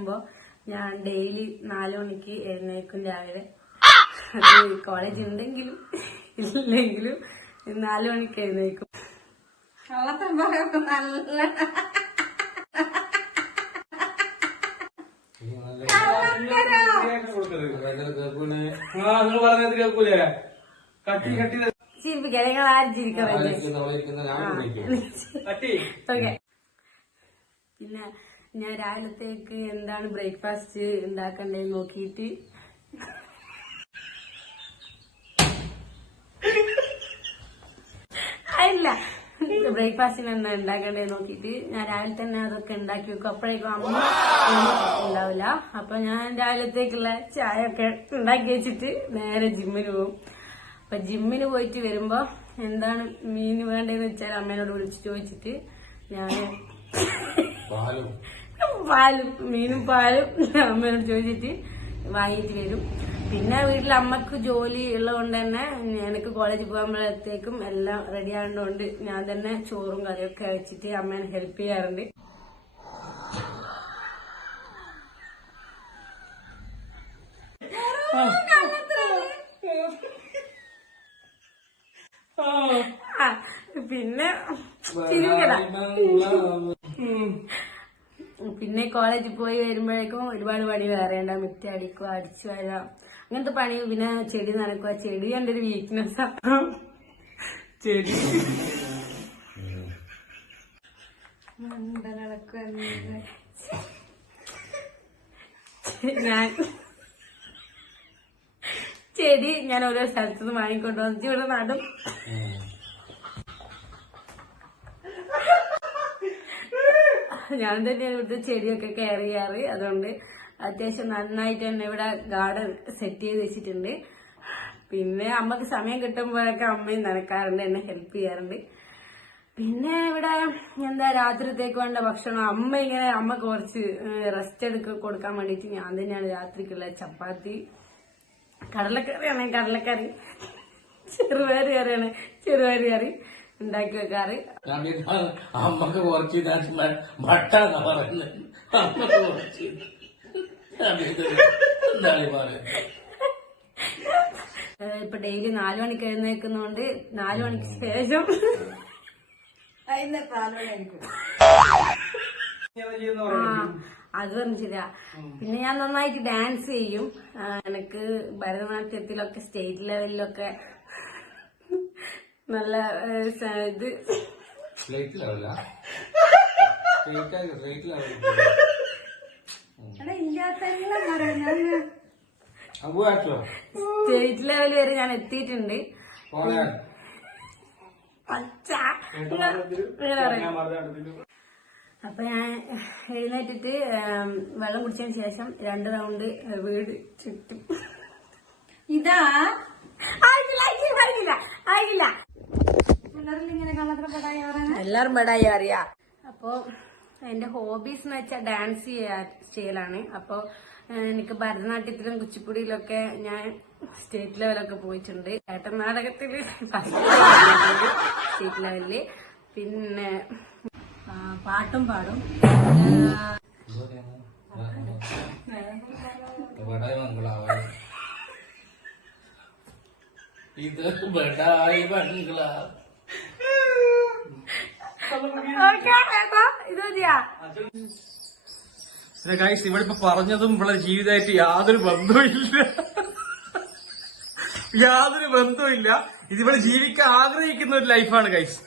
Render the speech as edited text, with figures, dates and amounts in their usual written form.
പറയുമ്പോ ഞാൻ ഡെയിലി 4 മണിക്ക് എഴുന്നേക്കും രാവിലെ. അത് കോളേജ് ഉണ്ടെങ്കിലും ഇല്ലെങ്കിലും 4 മണിക്ക് എഴുന്നേക്കും. ചിരിപ്പിക്കാം, നിങ്ങൾ ആരും ചിരിക്കണല്ലേ. പിന്നെ ഞാൻ രാവിലത്തേക്ക് എന്താണ് ബ്രേക്ക്ഫാസ്റ്റ് ഉണ്ടാക്കണ്ടേന്ന് നോക്കിയിട്ട് ഇല്ല, ബ്രേക്ക്ഫാസ്റ്റിന് എന്താ ഉണ്ടാക്കണ്ടേന്ന് നോക്കിയിട്ട് ഞാൻ രാവിലെ തന്നെ അതൊക്കെ ഉണ്ടാക്കി വെക്കും. അപ്പോഴേക്കും അമ്മ ഉണ്ടാവില്ല. അപ്പൊ ഞാൻ രാവിലത്തേക്കുള്ള ചായ ഒക്കെ ഉണ്ടാക്കി വെച്ചിട്ട് നേരെ ജിമ്മിന് പോകും. അപ്പൊ ജിമ്മിന് പോയിട്ട് വരുമ്പോ എന്താണ് മീൻ വേണ്ടതെന്ന് വെച്ചാൽ അമ്മേനോട് വിളിച്ച് ചോദിച്ചിട്ട് ഞാൻ മീനും പാലും അമ്മേനോട് ചോദിച്ചിട്ട് വാങ്ങിയിട്ട് വരും. പിന്നെ വീട്ടിൽ അമ്മക്ക് ജോലി ഉള്ളതുകൊണ്ട് തന്നെ എനിക്ക് കോളേജിൽ പോകുമ്പോഴത്തേക്കും എല്ലാം റെഡി ആയതുകൊണ്ട് ഞാൻ തന്നെ ചോറും കറിയൊക്കെ വെച്ചിട്ട് അമ്മേനെ ഹെൽപ്പ് ചെയ്യാറുണ്ട്. പിന്നെ കോളേജിൽ പോയി വരുമ്പോഴേക്കും ഒരുപാട് പണി വേറെ ഉണ്ടാവും. മിറ്റ അടിക്കുക, അടിച്ചു വരാം, അങ്ങനത്തെ പണി. പിന്നെ ചെടി നനക്കുക. ചെടി എൻ്റെ ഒരു വീക്ക്നെസ്. ചെടി ഞാൻ ഓരോ സ്ഥലത്തുനിന്ന് വാങ്ങിക്കൊണ്ടു വന്നിട്ട് ഇവിടെ നടും. ഞാൻ തന്നെയാണ് ഇവിടുത്തെ ചെടിയൊക്കെ കെയർ ചെയ്യാറ്. അതുകൊണ്ട് അത്യാവശ്യം നന്നായിട്ട് തന്നെ ഇവിടെ ഗാർഡൻ സെറ്റ് ചെയ്ത് വെച്ചിട്ടുണ്ട്. പിന്നെ അമ്മക്ക് സമയം കിട്ടുമ്പോഴൊക്കെ അമ്മയും നനക്കാറുണ്ട്, എന്നെ ഹെൽപ്പ് ചെയ്യാറുണ്ട്. പിന്നെ ഇവിടെ എന്താ രാത്രിത്തേക്ക് വേണ്ട ഭക്ഷണം അമ്മ കുറച്ച് റെസ്റ്റ് കൊടുക്കാൻ വേണ്ടിയിട്ട് ഞാൻ തന്നെയാണ് രാത്രിക്കുള്ള ചപ്പാത്തി, കടലക്കറിയാണ് കടലക്കറി, ചെറുപയർ കറിയാണ് ചെറുപയർ കറി ഉണ്ടാക്കി വെക്കാറ്. അമ്മക്ക് കുറച്ച് ഇപ്പൊ ഡെയിലി 4 മണിക്ക് എഴുന്നേക്കുന്നോണ്ട് 4 മണിക്ക് ശേഷം അത് പറഞ്ഞു ശരിയാ. പിന്നെ ഞാൻ നന്നായിട്ട് ഡാൻസ് ചെയ്യും. എനിക്ക് ഭരതനാട്യത്തിലൊക്കെ സ്റ്റേറ്റ് ലെവലിലൊക്കെ നല്ല ഇത് സ്റ്റേറ്റ് ലെവൽ വരെ ഞാൻ എത്തിയിട്ടുണ്ട്. അപ്പൊ ഞാൻ എഴുന്നേറ്റിട്ട് വെള്ളം കുടിച്ചതിന് ശേഷം 2 റൗണ്ട് വീട് ചുറ്റും. ഇതാ ആയില്ല എല്ലാരും ബെടായി അറിയാ. അപ്പൊ എന്റെ ഹോബീസ് എന്ന് വെച്ചാൽ ഡാൻസ് ചെയ്യലാണ്. അപ്പൊ എനിക്ക് ഭരതനാട്യത്തിലും കുച്ചിപ്പുടിയിലൊക്കെ ഞാൻ സ്റ്റേറ്റ് ലെവലൊക്കെ പോയിട്ടുണ്ട്. ഏട്ടൻ നാടകത്തില് സ്റ്റേറ്റ് ലെവലില്. പിന്നെ പാട്ടും പാടും. ഇത് ബഡായി ബംഗ്ലാ. ഇവളിപ്പോ പറഞ്ഞതും ഇവിടെ ജീവിതമായിട്ട് യാതൊരു ബന്ധവുമില്ല. ഇതിവിടെ ജീവിക്കാൻ ആഗ്രഹിക്കുന്ന ഒരു ലൈഫാണ് ഗൈസ്.